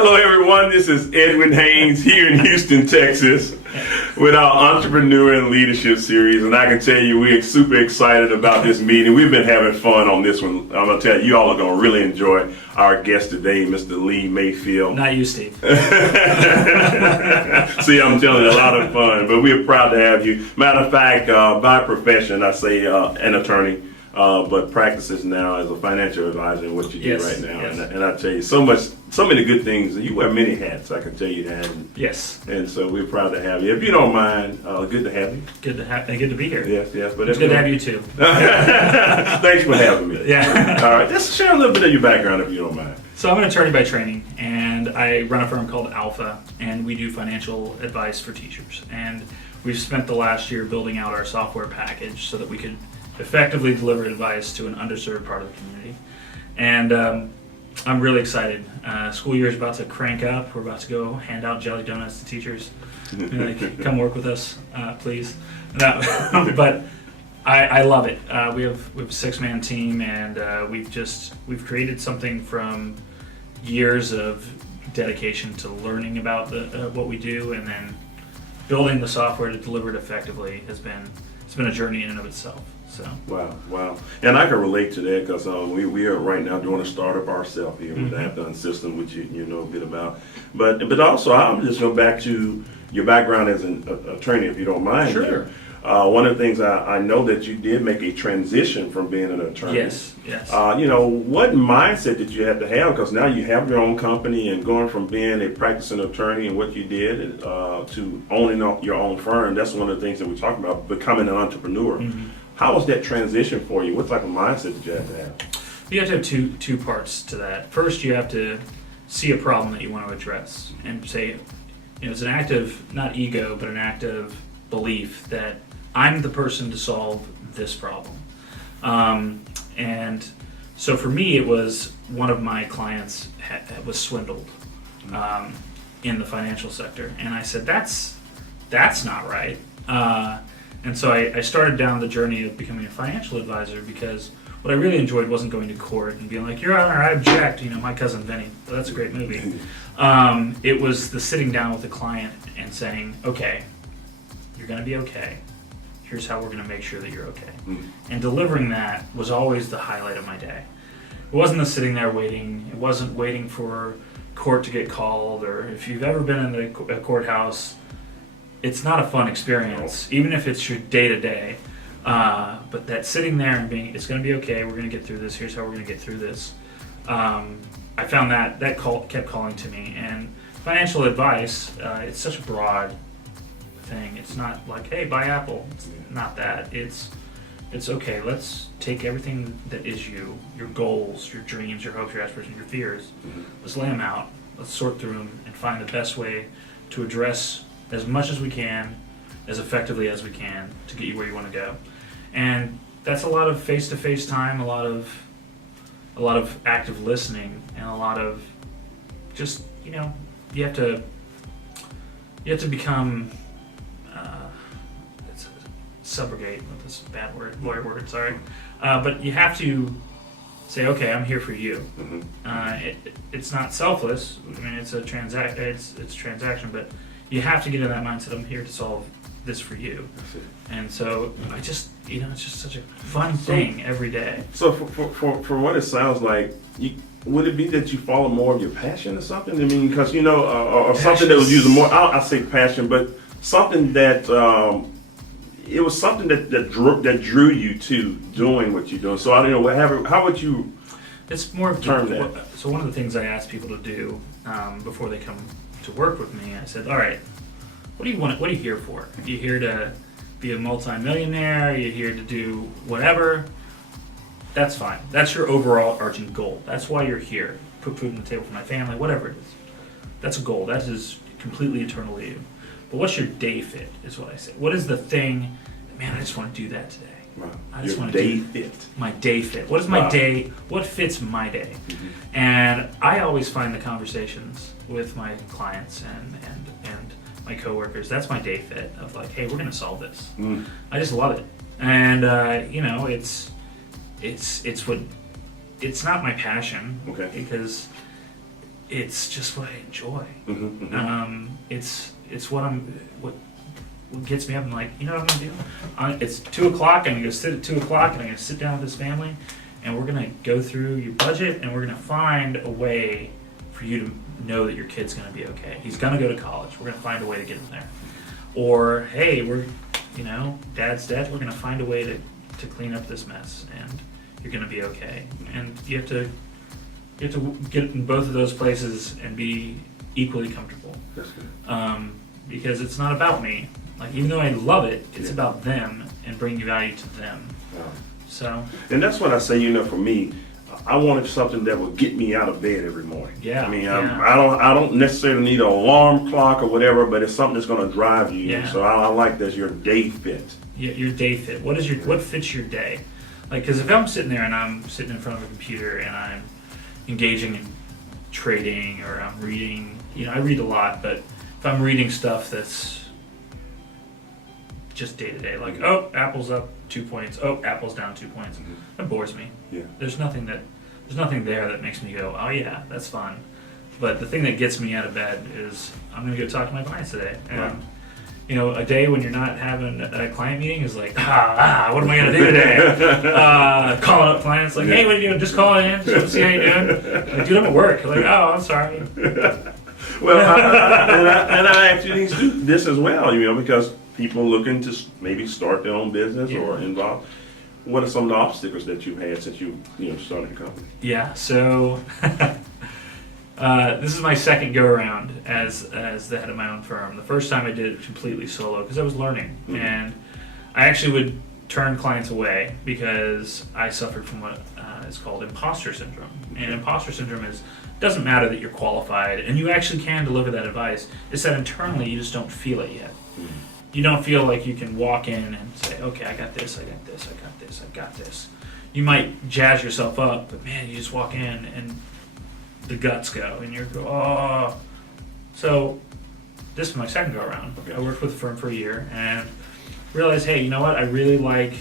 Hello, everyone. This is Edwin Haynes here in Houston, Texas, with our Entrepreneur and Leadership Series. And I can tell you, we're super excited about this meeting. We've been having fun on this one. I'm going to tell you, all are going to really enjoy our guest today, Mr. Lee Mayfield. Not you, Steve. See, I'm telling you, a lot of fun, but we're proud to have you. Matter of fact, by profession, I say an attorney. But practices now as a financial advisor in what you do right now. Yes. And I tell you, so many good things. You wear many hats, I can tell you that. Yes. And so we're proud to have you. If you don't mind, good to have you. Good to be here. Yes. But it's good to have you too. Thanks for having me. Yeah. All right, just share a little bit of your background if you don't mind. So I'm an attorney by training, and I run a firm called OWLFA, and we do financial advice for teachers. And we've spent the last year building out our software package so that we could effectively deliver advice to an underserved part of the community. And I'm really excited. School year is about to crank up. We're about to go hand out jelly donuts to teachers. Come work with us, please. No, but I love it. We have a 6-man team, and we've created something from years of dedication to learning about what we do, and then building the software to deliver it effectively it's been a journey in and of itself. So. Wow. And I can relate to that because we are right now doing a startup ourselves here with the Have-Done system, which you know a bit about. But also, I'm just going back to your background as an attorney, if you don't mind. Sure. One of the things I know that you did make a transition from being an attorney. Yes. What mindset did you have to have? Because now you have your own company, and going from being a practicing attorney and what you did to owning your own firm, that's one of the things that we're talking about, becoming an entrepreneur. Mm-hmm. How was that transition for you? What type of mindset did you have to have? You have to have two parts to that. First, you have to see a problem that you want to address and say, it's an act of, not ego, but an act of belief that I'm the person to solve this problem. And so for me, it was one of my clients was swindled in the financial sector. And I said, that's not right. And so I started down the journey of becoming a financial advisor because what I really enjoyed wasn't going to court and being like, Your Honor, I object, My Cousin Vinny. Well, that's a great movie. It was the sitting down with the client and saying, okay, you're going to be okay. Here's how we're going to make sure that you're okay. And delivering that was always the highlight of my day. It wasn't the sitting there waiting. It wasn't waiting for court to get called, or if you've ever been in the courthouse, it's not a fun experience, even if it's your day-to-day. But that sitting there and being, it's going to be okay, we're going to get through this, here's how we're going to get through this. I found that kept calling to me. And financial advice, it's such a broad thing. It's not like, hey, buy Apple. It's not that. It's okay, let's take everything that is you, your goals, your dreams, your hopes, your aspirations, your fears. Let's lay them out. Let's sort through them and find the best way to address as much as we can, as effectively as we can, to get you where you want to go. And that's a lot of face-to-face time, a lot of active listening, and a lot of just, you have to become subrogate, this bad word, lawyer word, sorry. But you have to say, okay, I'm here for you. It's not selfless. It's a transaction, but you have to get in that mindset. I'm here to solve this for you. And so I just, it's just such a fun thing every day. So for what it sounds like, would it be that you follow more of your passion or something? Because or something that was using more. I say passion, but something that it was something that drew you to doing what you're doing. So I don't know. How would you? It's more of term that. So one of the things I ask people to do before they come to work with me, I said, all right, what do you want? What are you here for? Are you here to be a multi-millionaire? Are you here to do whatever? That's fine. That's your overall arching goal. That's why you're here. Put food on the table for my family, whatever it is. That's a goal. That is completely internal to you. But what's your day fit, is what I say. What is the thing, man, I just want to do that today. Wow. I just want to do fit. My day fit. What is my day? What fits my day? And I always find the conversations with my clients and my coworkers. That's my day fit of like, hey, we're going to solve this. I just love it. And it's not my passion. Okay. Because it's just what I enjoy. Mm-hmm. It's what gets me up. I'm like, you know what I'm gonna do? It's 2 o'clock. I'm gonna go sit at 2 o'clock, and I'm gonna sit down with this family, and we're gonna go through your budget, and we're gonna find a way for you to know that your kid's gonna be okay. He's gonna go to college. We're gonna find a way to get him there. Or hey, Dad's dead. We're gonna find a way to clean up this mess, and you're gonna be okay. And you have to get in both of those places and be equally comfortable. That's good. Because it's not about me. Like, even though I love it, it's about them and bringing value to them. Wow. So. And that's what I say. For me, I wanted something that would get me out of bed every morning. Yeah. I mean, yeah. I don't necessarily need an alarm clock or whatever, but it's something that's going to drive you. Yeah. So I like that your day fit. Yeah, your day fit. What fits your day? Like, because if I'm sitting there and I'm sitting in front of a computer and I'm engaging in trading or I'm reading, I read a lot, but if I'm reading stuff that's just day to day, like, oh, Apple's up 2 points, oh, Apple's down 2 points, that bores me. Yeah. There's nothing there that makes me go, oh yeah, that's fun. But the thing that gets me out of bed is I'm going to go talk to my clients today. And Right. A day when you're not having a client meeting is like, what am I going to do today? Calling up clients like, hey, what are you doing? Just calling in, just see how you're doing. Like, dude, I'm at work. Like, oh, I'm sorry. Well, I actually need to do this as well, because people looking to maybe start their own business or involved. What are some of the obstacles that you've had since you started the company? Yeah, so this is my second go around as the head of my own firm. The first time I did it completely solo because I was learning, and I actually would turn clients away because I suffered from what is called imposter syndrome. And imposter syndrome doesn't matter that you're qualified and you actually can deliver that advice. It's that internally you just don't feel it yet. You don't feel like you can walk in and say, okay, I got this, I got this, I got this, I got this. You might jazz yourself up, but man, you just walk in and the guts go, and you're oh. So this is my second go around. Okay. I worked with the firm for a year and realized, hey, you know what? I really like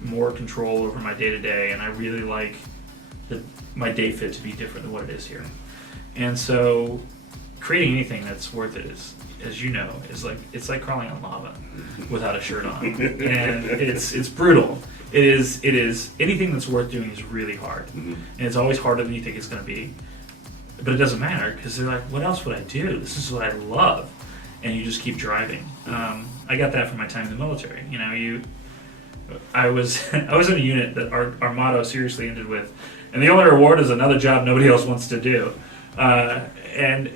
more control over my day to day, and I really like my day fit to be different than what it is here. And so creating anything that's worth it is, as you know, it's like crawling on lava without a shirt on, and it's brutal. It is anything that's worth doing is really hard, and it's always harder than you think it's going to be. But it doesn't matter because they're like, what else would I do? This is what I love, and you just keep driving. I got that from my time in the military. I was in a unit that our motto seriously ended with, and the only reward is another job nobody else wants to do. And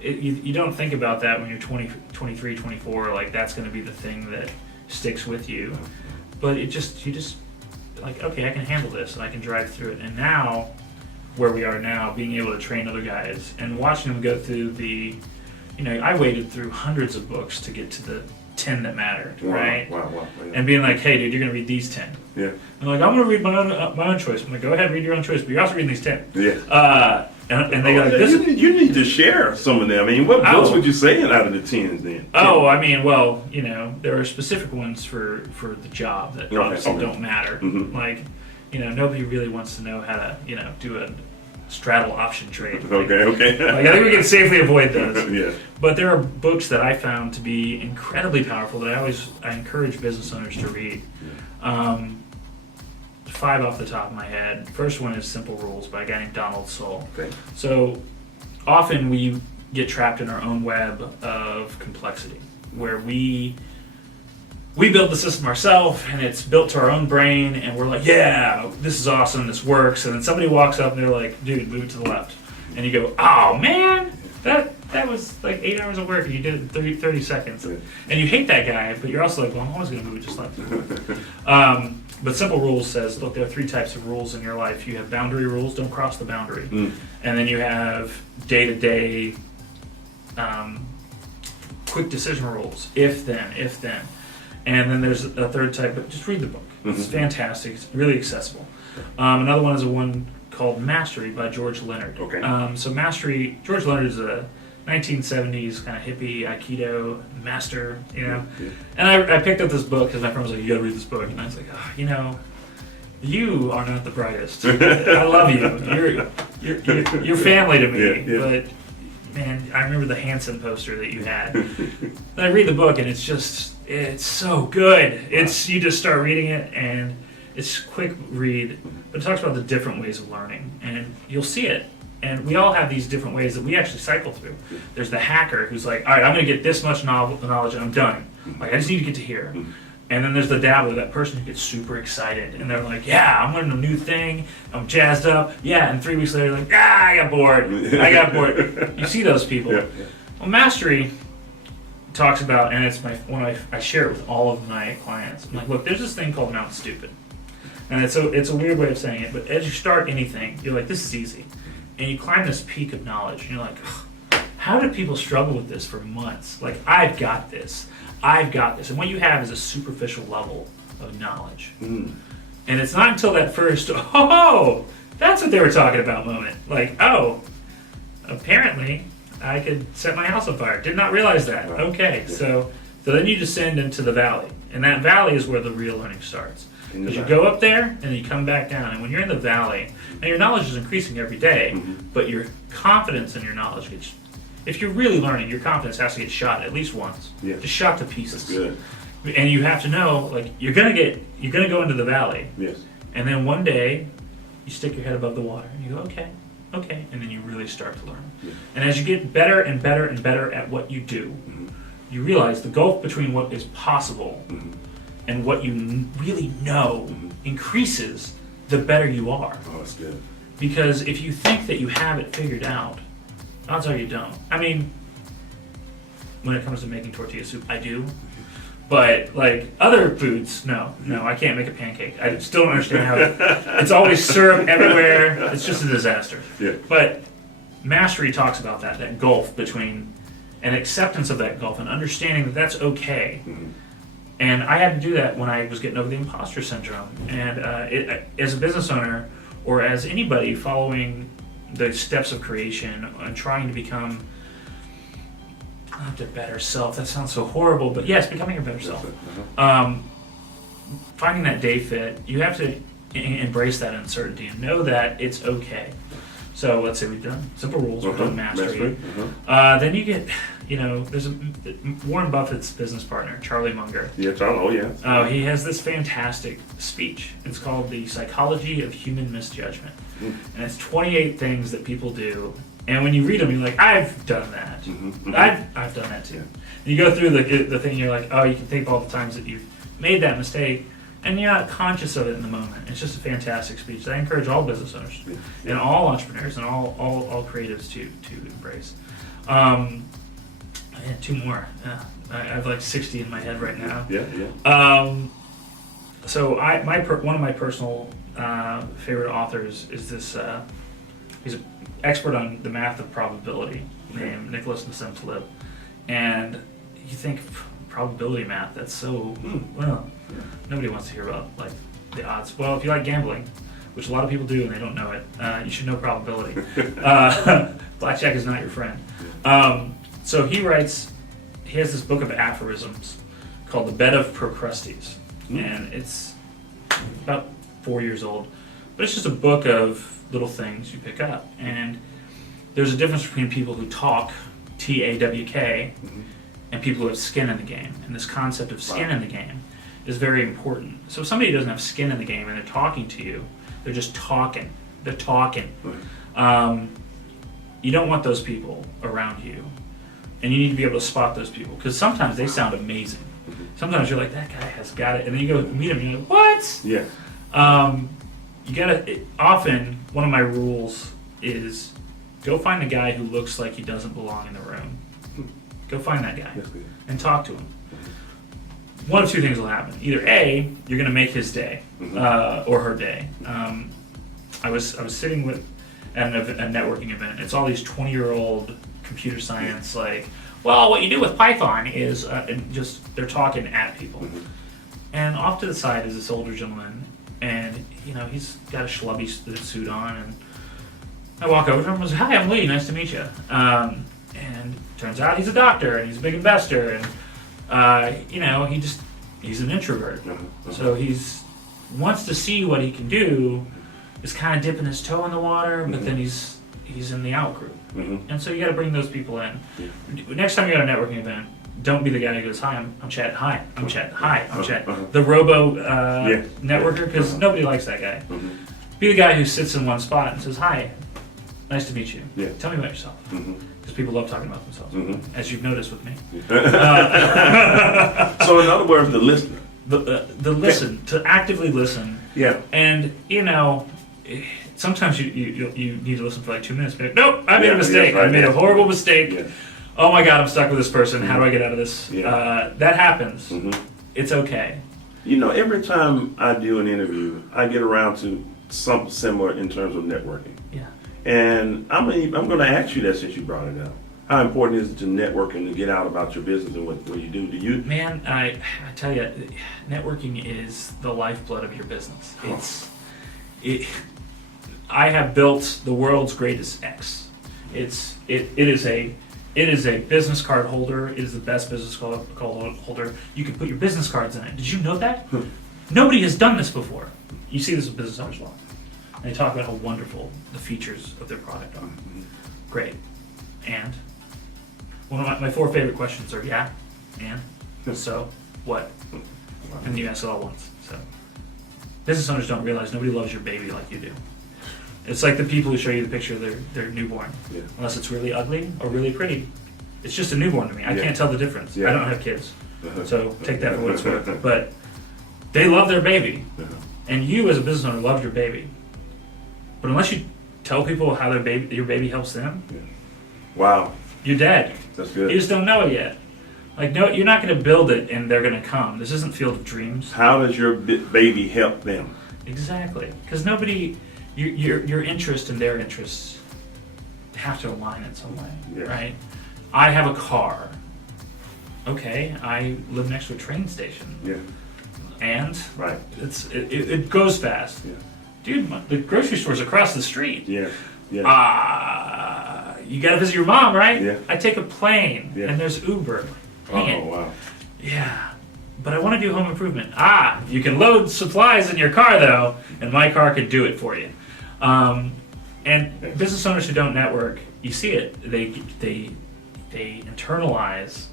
you don't think about that when you're 20, 23, 24, like that's going to be the thing that sticks with you. But you just like, okay, I can handle this and I can drive through it. And now, where we are now, being able to train other guys and watching them go through I waded through hundreds of books to get to the 10 that mattered, right? Wow. And being like, hey, dude, you're going to read these 10. Yeah. I'm like, I'm going to read my own choice. I'm like, go ahead, read your own choice, but you're also reading these 10. Yeah. And they go like, this. You need to share some of them. I mean, what books would you say out of the 10s then? I mean, well, there are specific ones for the job that obviously don't matter. Mm-hmm. Like, nobody really wants to know how to, do a straddle option trade. Okay. Like, I think we can safely avoid those. Yeah. But there are books that I found to be incredibly powerful that I encourage business owners to read. 5 off the top of my head. First one is Simple Rules by a guy named Donald Sull. Okay. So often we get trapped in our own web of complexity where we build the system ourselves and it's built to our own brain and we're like, yeah, this is awesome, this works. And then somebody walks up and they're like, dude, move it to the left. And you go, oh man, that was like 8 hours of work and you did it in 30 seconds. And you hate that guy, but you're also like, well, I'm always going to move it just left. But Simple Rules says, look, there are 3 types of rules in your life. You have boundary rules, don't cross the boundary. And then you have day-to-day quick decision rules, if then. And then there's a third type, but just read the book. It's fantastic. It's really accessible. Another one is one called Mastery by George Leonard. Okay. So Mastery, George Leonard is a 1970s kind of hippie Aikido master, And I picked up this book because my friend was like, you gotta read this book. And I was like, you are not the brightest. I love you. You're family to me. Yeah. But man, I remember the Hanson poster that you had. And I read the book, and it's so good. You just start reading it, and it's a quick read, but it talks about the different ways of learning, and you'll see it. And we all have these different ways that we actually cycle through. There's the hacker who's like, all right, I'm going to get this much knowledge, and I'm done. Like, I just need to get to here. And then there's the dabbler, that person who gets super excited, and they're like, yeah, I'm learning a new thing, I'm jazzed up, yeah, and 3 weeks later, like, I got bored. You see those people. Yeah. Well, mastery talks about, and it's I share it with all of my clients. I'm like, look, there's this thing called Mount Stupid. And it's a weird way of saying it, but as you start anything, you're like, this is easy. And you climb this peak of knowledge, and you're like, how do people struggle with this for months? Like, I've got this. And what you have is a superficial level of knowledge. And it's not until that first, that's what they were talking about moment. Like, apparently I could set my house on fire. Did not realize that. Right. Okay, Yeah. so then you descend into the valley. And that valley is where the real learning starts. In the Because you valley. go up there, and then you come back down. And when you're in the valley, and your knowledge is increasing every day, but your confidence in your knowledge gets, if you're really learning, your confidence has to get shot at least once. Yeah. Just shot to pieces. That's good. And you have to know, like, you're gonna go into the valley, Yes. and then one day you stick your head above the water, and you go, okay, and then you really start to learn. Yeah. And as you get better and better and better at what you do, you realize the gulf between what is possible and what you really know increases the better you are. Oh, that's good. Because if you think that you have it figured out, odds are you don't. I mean, when it comes to making tortilla soup, I do. But like other foods, no, I can't make a pancake. I still don't understand how it's always syrup everywhere. It's just a disaster. Yeah. But mastery talks about that gulf between an acceptance of that gulf and understanding that that's okay. And I had to do that when I was getting over the imposter syndrome. And as a business owner, or as anybody following the steps of creation and trying to become not their better self, that sounds so horrible, but yes, becoming your better self. Finding that day fit, you have to embrace that uncertainty and know that it's okay. So let's say we've done simple rules, we've done mastery. Then you get, there's Warren Buffett's business partner, Charlie Munger. Yeah, Charlie. Oh, yeah. He has this fantastic speech. It's called The Psychology of Human Misjudgment. And it's 28 things that people do. And when you read them, you're like, I've done that. I've done that too. And you go through the thing, you're like, you can think all the times that you've made that mistake, and you're not conscious of it in the moment. It's just a fantastic speech that I encourage all business owners and all entrepreneurs and all creatives to embrace. I had two more. I have like 60 in my head right now. Yeah. So one of my personal favorite authors is this. He's an expert on the math of probability, named Nicholas Nassim Taleb. And you think probability math, that's so nobody wants to hear about like the odds. Well, if you like gambling, which a lot of people do and they don't know it, you should know probability. Blackjack is not your friend. So he has this book of aphorisms called The Bed of Procrustes. And it's about 4 years old. But it's just a book of little things you pick up. And there's a difference between people who talk, T-A-W-K, and people who have skin in the game. And this concept of skin in the game is very important. So if somebody doesn't have skin in the game and they're talking to you, they're just talking. They're talking. You don't want those people around you. And you need to be able to spot those people. Because sometimes they sound amazing. Sometimes you're like, that guy has got it. And then you go meet him and you're like, what? Yeah. Often, one of my rules is go find a guy who looks like he doesn't belong in the room. Go find that guy and talk to him. One of two things will happen. Either A, you're going to make his day or her day. I was sitting at a networking event. It's all these 20-year-old computer science, like, well, what you do with Python is, and just they're talking at people. And off to the side is this older gentleman, and he's got a schlubby suit on, and I walk over to him and say, "Hi, I'm Lee. Nice to meet you." And turns out he's a doctor and he's a big investor, and he's an introvert. So he's wants to see what he can do, is kind of dipping his toe in the water, but then he's in the out group. And so you got to bring those people in. Next time you're at a networking event, don't be the guy who goes, "Hi, I'm Chad. Hi, I'm Chad. Hi, I'm Chad." The robo networker, because nobody likes that guy. Be the guy who sits in one spot and says, "Hi, nice to meet you. Tell me about yourself." Because people love talking about themselves, as you've noticed with me. So in other words, the listener. The listen, to actively listen. Yeah. And, sometimes you need to listen for like 2 minutes. But nope, I made a mistake. Right, I made a horrible mistake. Yeah. Oh my God, I'm stuck with this person. How do I get out of this? That happens. It's okay. Every time I do an interview, I get around to something similar in terms of networking. Yeah. And I'm going to ask you that since you brought it up. How important is it to network and to get out about your business and what you do? Do you? Man, I tell you, networking is the lifeblood of your business. I have built the world's greatest X. It is a business card holder. It is the best business card holder. You can put your business cards in it. Did you know that? Nobody has done this before. You see this with Business Owners Law. And they talk about how wonderful the features of their product are. Great. And one of my 4 favorite questions are and, so, what? And you ask it all once. So business owners don't realize nobody loves your baby like you do. It's like the people who show you the picture of their newborn. Unless it's really ugly or really pretty. It's just a newborn to me. I can't tell the difference. I don't have kids. So take that for what it's worth. But they love their baby. And you as a business owner love your baby. But unless you tell people how your baby helps them, wow, you're dead. That's good. You just don't know it yet. Like, no, you're not going to build it and they're going to come. This isn't Field of Dreams. How does your baby help them? Exactly. Because your interest and their interests have to align in some way, right? I have a car. Okay, I live next to a train station. And it goes fast. Dude, the grocery store's across the street. You got to visit your mom, right? I take a plane, and there's Uber. Wow. Yeah, but I want to do home improvement. You can load supplies in your car, though, and my car could do it for you. And business owners who don't network, you see it. They internalize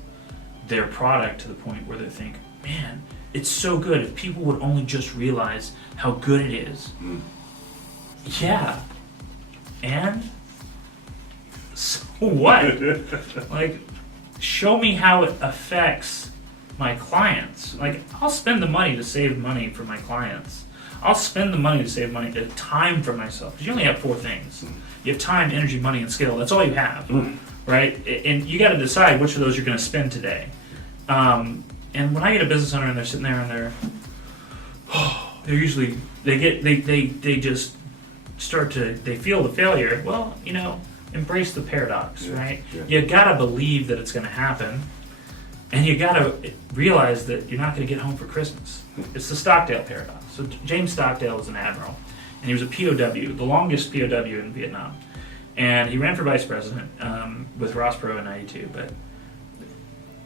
their product to the point where they think, man, it's so good. If people would only just realize how good it is. Yeah. And so what? Like, show me how it affects my clients. Like, I'll spend the money to save money for my clients. I'll spend the money to save money, time for myself. Because you only have 4 things. You have time, energy, money, and skill. That's all you have, right? And you got to decide which of those you're going to spend today. And when I get a business owner and they're sitting there and they're usually they just start to feel the failure. Well, embrace the paradox, right? You got to believe that it's going to happen, and you got to realize that you're not going to get home for Christmas. It's the Stockdale paradox. So James Stockdale was an admiral, and he was a POW, the longest POW in Vietnam, and he ran for vice president with Ross Perot in '92, but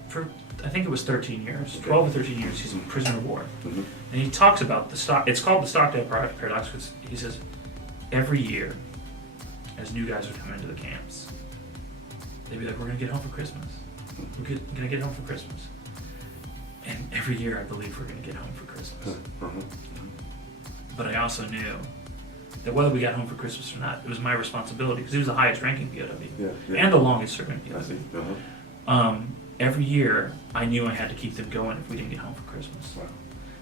for I think it was 13 years, 12 or 13 years, he's a prisoner of war. And he talks about it's called the Stockdale paradox, because he says, every year, as new guys would come into the camps, they'd be like, we're going to get home for Christmas. We're going to get home for Christmas. And every year I believe we're going to get home for Christmas. But I also knew that whether we got home for Christmas or not, it was my responsibility, because he was the highest ranking POW and the longest serving POW. Every year, I knew I had to keep them going if we didn't get home for Christmas.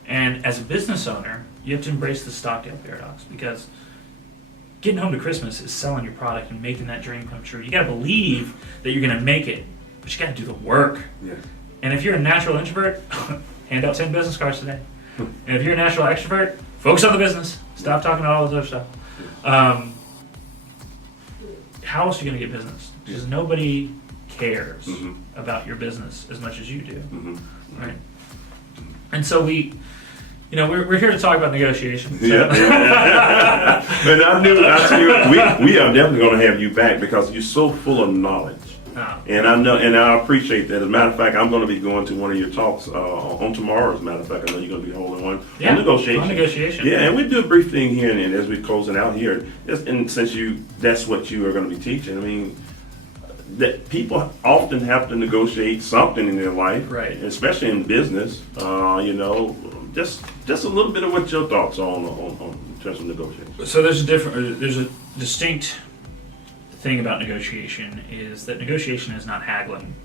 And as a business owner, you have to embrace the Stockdale paradox, because getting home to Christmas is selling your product and making that dream come true. You got to believe that you're going to make it, but you got to do the work. And if you're a natural introvert, hand out 10 business cards today. And if you're a natural extrovert, focus on the business. Stop talking about all this other stuff. How else are you going to get business? Because nobody cares about your business as much as you do, right? And so we're here to talk about negotiations. So. And I knew we are definitely going to have you back, because you're so full of knowledge. And I know, and I appreciate that. As a matter of fact, I'm going to be going to one of your talks on tomorrow. As a matter of fact, I know you're going to be holding one on negotiation. On negotiation. Yeah, and we do a brief thing here, and as we're closing out here, and since that's what you are going to be teaching. I mean, that people often have to negotiate something in their life, right? Especially in business. Just a little bit of what your thoughts are on in terms of negotiation. So there's a distinct thing about negotiation is that negotiation is not haggling.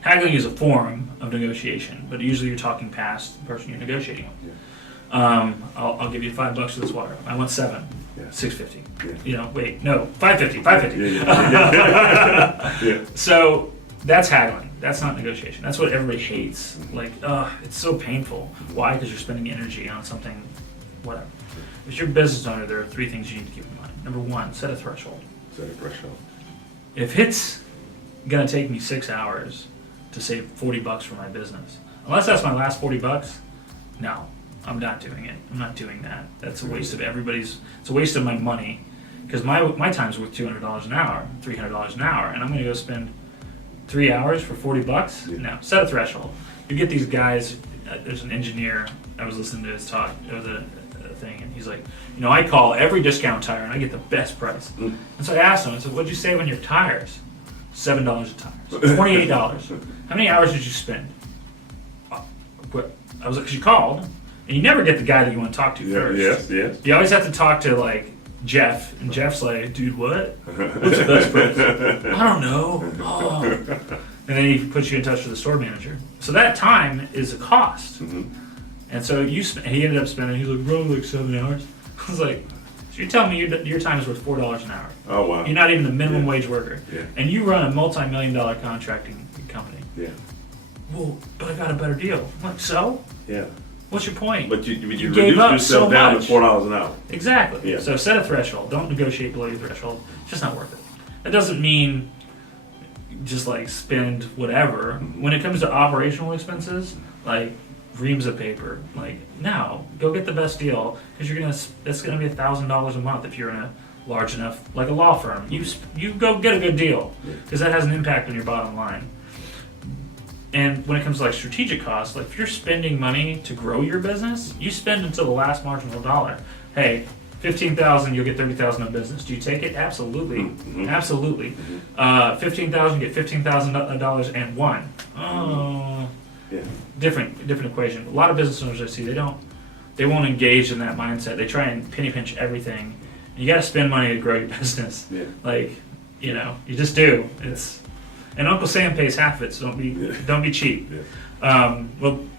Haggling is a form of negotiation, but usually you're talking past the person you're negotiating with. Yeah. I'll give you $5 for this water. I want 7. Yeah. $6.50. Yeah. You know, wait, no, $5.50. $5.50. Yeah. So that's haggling. That's not negotiation. That's what everybody hates. Like, it's so painful. Why? Because you're spending energy on something, whatever. If you're a business owner, there are 3 things you need to keep in mind. Number 1, set a threshold. If it's gonna take me 6 hours to save $40 for my business, unless that's my last $40, no, I'm not doing it. I'm not doing that. That's a waste of everybody's. It's a waste of my money because my time's worth $200 an hour, $300 an hour, and I'm gonna go spend 3 hours for $40? Yeah. No, set a threshold. You get these guys. There's an engineer. I was listening to his talk. There was a thing, and he's like, I call every discount tire and I get the best price. And so I asked him, I said, what'd you save on your tires? $7 a tire. So $28. How many hours did you spend? I was like, because you called, and you never get the guy that you want to talk to first. Yes. You always have to talk to like Jeff, and Jeff's like, dude, what? What's the best price? I don't know. Oh. And then he puts you in touch with the store manager. So that time is a cost. And so he ended up spending, he's like, bro, like 7 hours. I was like, so you're telling me your time is worth $4 an hour. Oh, wow. You're not even the minimum wage worker. Yeah. And you run a multi-million-dollar contracting company. Yeah. Well, but I got a better deal. I'm like, so? Yeah. What's your point? But you reduce yourself down to $4 an hour. Exactly. Yeah. So set a threshold. Don't negotiate below your threshold. It's just not worth it. That doesn't mean just like spend whatever. When it comes to operational expenses, like reams of paper, like no, go get the best deal because it's gonna be $1,000 a month if you're in a large enough, like a law firm. You go get a good deal because that has an impact on your bottom line. And when it comes to like strategic costs, like if you're spending money to grow your business, you spend until the last marginal dollar. Hey, $15,000, you'll get $30,000 of business. Do you take it? Absolutely, absolutely. $15,000, get $15,000 and 1. Oh, yeah. Different equation. A lot of business owners I see they won't engage in that mindset. They try and penny pinch everything. You got to spend money to grow your business. Yeah. Like you just do. And Uncle Sam pays half of it, so don't be cheap. Yeah.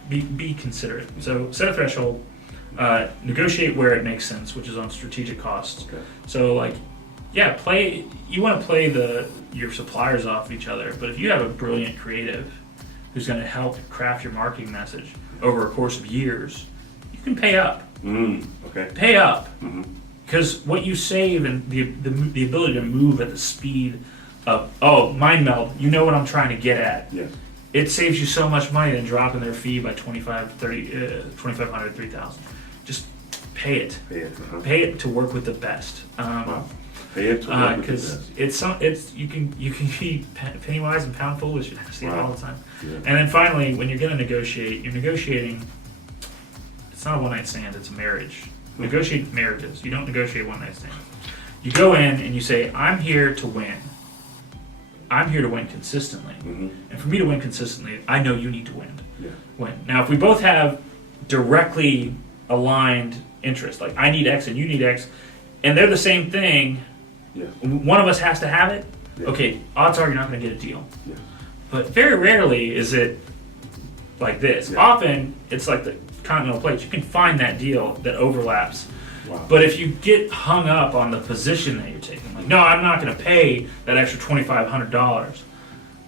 Be considerate. So set a threshold. Negotiate where it makes sense, which is on strategic costs. Okay. So you want to play your suppliers off each other, but if you have a brilliant creative who's going to help craft your marketing message over a course of years, you can pay up. Okay. Pay up. Because what you save and the ability to move at the speed of mind meld, you know what I'm trying to get at. Yes. It saves you so much money than dropping their fee by $2,500, $3,000. Just pay it. Pay it to work with the best. Wow. Pay it to work with the best. Because you can be penny wise and pound foolish. I see it all the time. Yeah. And then finally, when you're going to negotiate, you're negotiating. It's not a one night stand. It's a marriage. Negotiate marriages. You don't negotiate one night stands. You go in and you say, I'm here to win. I'm here to win consistently. And for me to win consistently, I know you need to win. Win. Now, if we both have directly aligned interests, like I need X and you need X, and they're the same thing, one of us has to have it, okay, odds are you're not going to get a deal. But very rarely is it like this. Often, it's like the continental plates. You can find that deal that overlaps. Wow. But if you get hung up on the position that you're taking, like, no, I'm not going to pay that extra $2,500,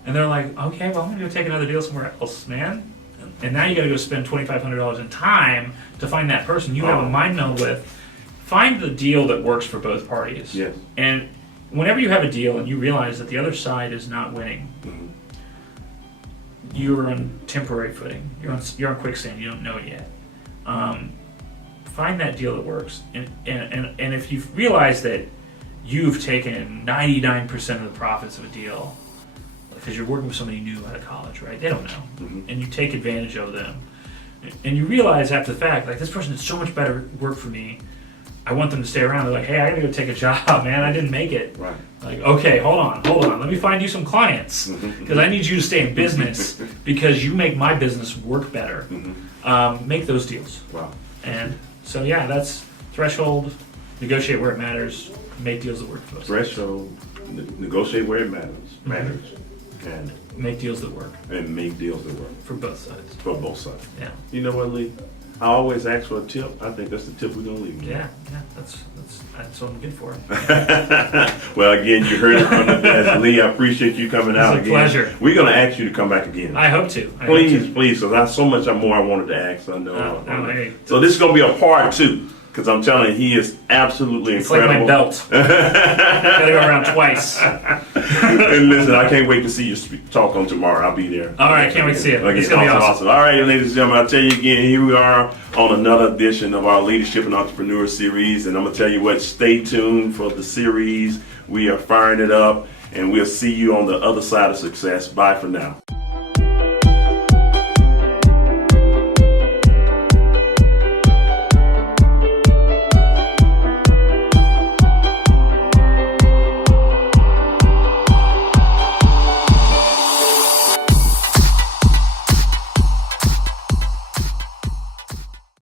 and they're like, okay, well, I'm going to go take another deal somewhere else, man. And now you got to go spend $2,500 in time to find that person you have a mind meld with. Find the deal that works for both parties. Yes. And whenever you have a deal and you realize that the other side is not winning, you're on temporary footing. You're on quicksand. You don't know it yet. Find that deal that works, and if you realize that you've taken 99% of the profits of a deal, because you're working with somebody new out of college, right? They don't know, Mhm. and you take advantage of them, and you realize after the fact, like, this person did so much better work for me. I want them to stay around. They're like, hey, I gotta go take a job, man. I didn't make it. Right. Like, okay, hold on. Let me find you some clients because I need you to stay in business because you make my business work better. Make those deals. Wow. And so, yeah, that's threshold, negotiate where it matters, make deals that work for us. Threshold, negotiate where it matters, and Make deals that work make deals that work for both sides. for both sides. Yeah. You know what, Lee? I always ask for a tip. I think that's the tip we're gonna leave. with. Yeah, that's what I'm good for. Well, again, you heard it from the best. Lee, I appreciate you coming out a again. pleasure. We're gonna ask you to come back again. I hope to. Please, because there's so much more I wanted to ask. I know. Hey, So this is gonna be a part 2, because I'm telling you, he is absolutely it's like incredible. my belt. Gotta go around twice. And listen, I can't wait to see you talk on tomorrow. I'll be there. All right, can't wait to see it. Again, It's gonna be awesome. All right, ladies and gentlemen, I'll tell you again, here we are on another edition of our Leadership and Entrepreneur series. And I'm going to tell you what, stay tuned for the series. We are firing it up, and we'll see you on the other side of success. Bye for now.